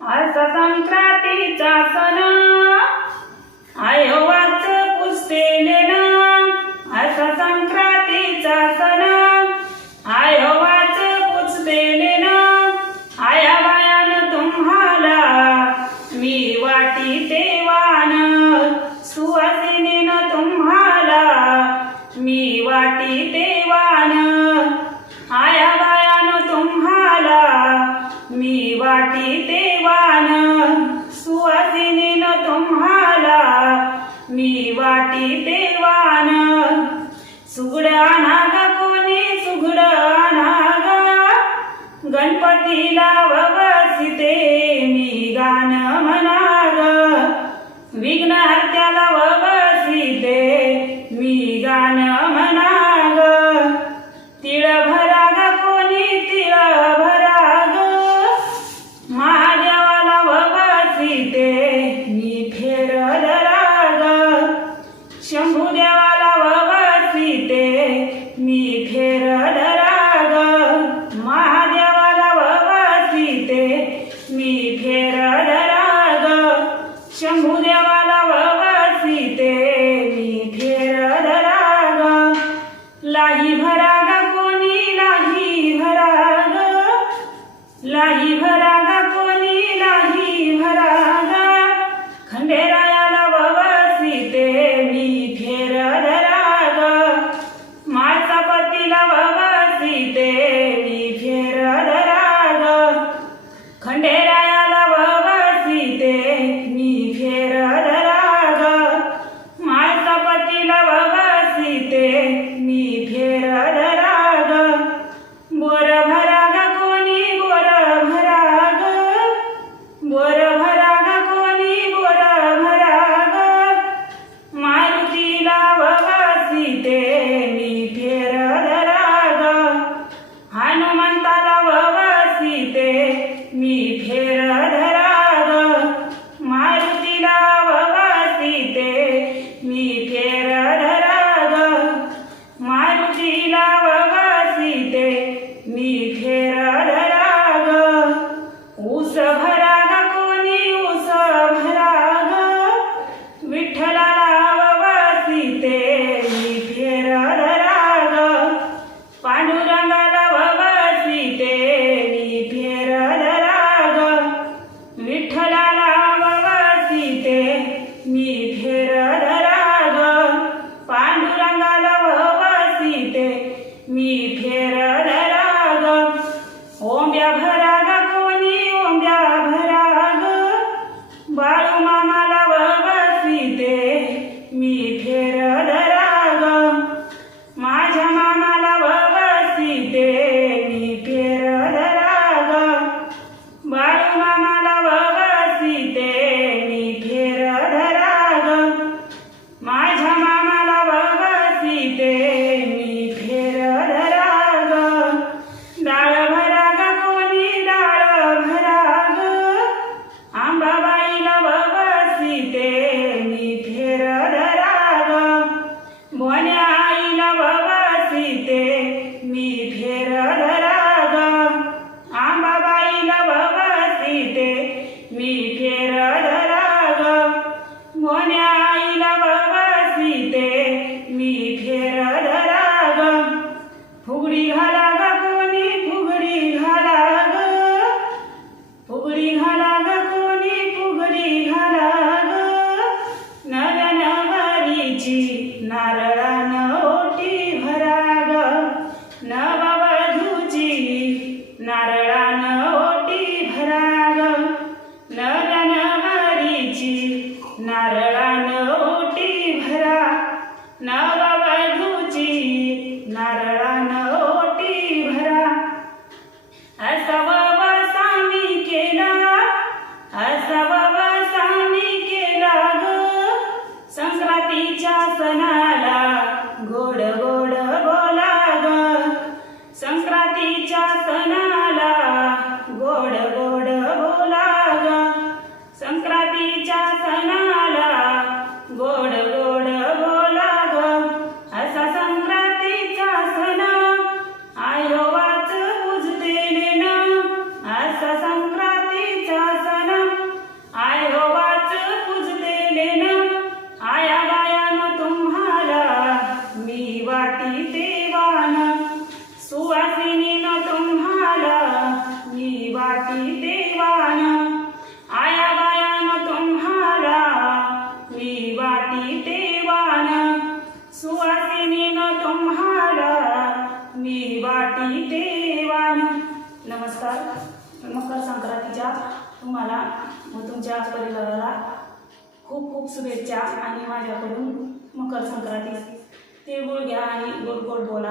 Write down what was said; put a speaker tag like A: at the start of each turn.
A: असा संक्रांतीचा सण. आयोवाच हो पुसतेले ना असा संक्रांतीचा सण. आयोवाच हो पुसतेले ना आया बायान तुम्हाला मी वाटी देवान. सुवासिने ना तुम्हाला मी वाटी देवान. आया बायान तुम्हाला मी वाटी ते वाटी देवान. सुगडा नाग कोणी सुगडा नाग गणपतीला ववसिते मी गाणं म्हणाग. विघ्नहर्त्याला பேரா भरा कोणी ओंब्या भरा ग बाळू मामाला बसविते मी फेर धरा ग माझ्या मामाला बसविते Sana. मकर संक्रांतीच्या तुम्हाला व तुमच्या परिवाराला खूप खूप शुभेच्छा आणि माझ्याकडून मकर संक्रांती. ते गुळ घ्या आणि गोड गोड बोला.